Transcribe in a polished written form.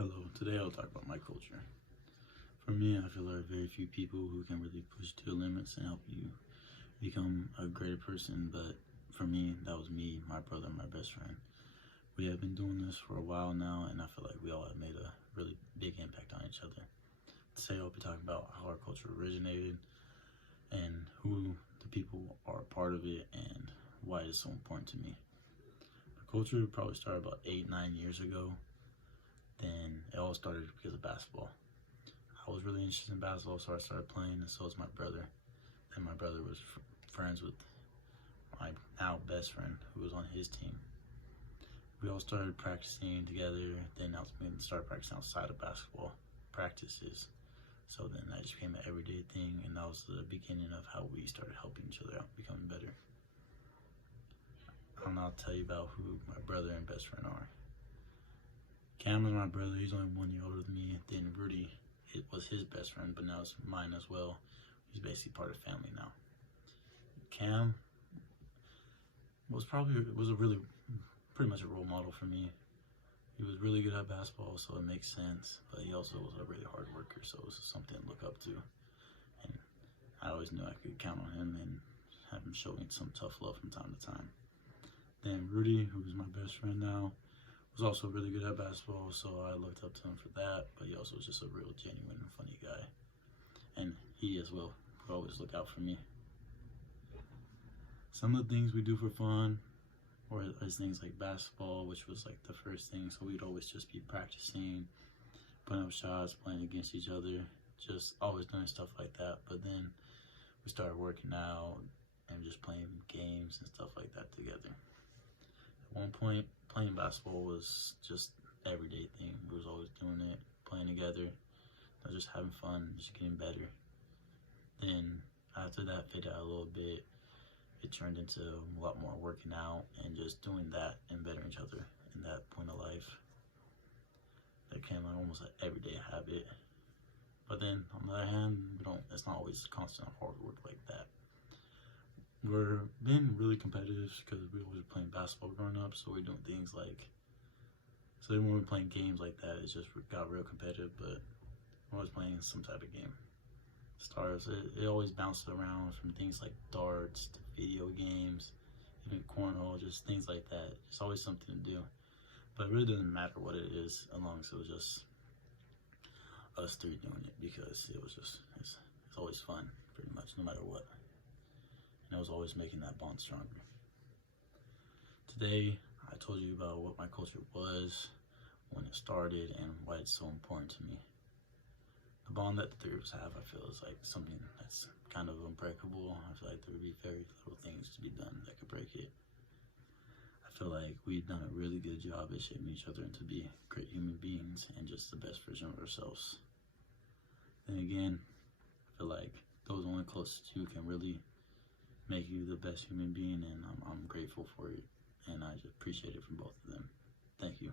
Hello, today I'll talk about my culture. For me, I feel there are very few people who can really push to your limits and help you become a greater person, but for me, that was me, my brother, and my best friend. We have been doing this for a while now, and I feel like we all have made a really big impact on each other. Today I'll be talking about how our culture originated and who the people are a part of it and why it's so important to me. Our culture probably started about 8-9 years ago. Then it all started because of basketball. I was really interested in basketball, so I started playing, and so was my brother. Then my brother was friends with my now best friend, who was on his team. We all started practicing together. Then we started practicing outside of basketball practices. So then that just became an everyday thing, and that was the beginning of how we started helping each other out, becoming better. I'll tell you about who my brother and best friend are. Cam is my brother. He's only 1 year older than me. Then Rudy was his best friend, but now it's mine as well. He's basically part of the family now. Cam was pretty much a role model for me. He was really good at basketball, so it makes sense, but he also was a really hard worker, so it was something to look up to. And I always knew I could count on him and have him show me some tough love from time to time. Then Rudy, who's my best friend now, was also really good at basketball, so I looked up to him for that, but he also was just a real genuine and funny guy. And he as well would always look out for me. Some of the things we do for fun is things like basketball, which was like the first thing, so we'd always just be practicing, putting up shots, playing against each other, just always doing stuff like that. But then we started working out and just playing games and stuff like that together. At one point, playing basketball was just everyday thing. We was always doing it, playing together, just having fun, just getting better. Then after that faded out a little bit, it turned into a lot more working out and just doing that and bettering each other in that point of life. That became almost an everyday habit. But then on the other hand, it's not always constant hard work like that. We're being really competitive because we always playing basketball growing up, so we're doing things like, so then when we're playing games like that, it got real competitive, but we're always playing some type of game. It always bounced around from things like darts to video games, even cornhole, just things like that. It's always something to do, but it really doesn't matter what it is, as long as it was just us three doing it, because it's always fun, pretty much, no matter what. And I was always making that bond stronger. Today, I told you about what my culture was, when it started, and why it's so important to me. The bond that the three of us have, I feel, is like something that's kind of unbreakable. I feel like there would be very little things to be done that could break it. I feel like we've done a really good job at shaping each other into be great human beings and just the best version of ourselves. Then again, I feel like those only closest to you can really make you the best human being, and I'm grateful for it, and I just appreciate it from both of them. Thank you.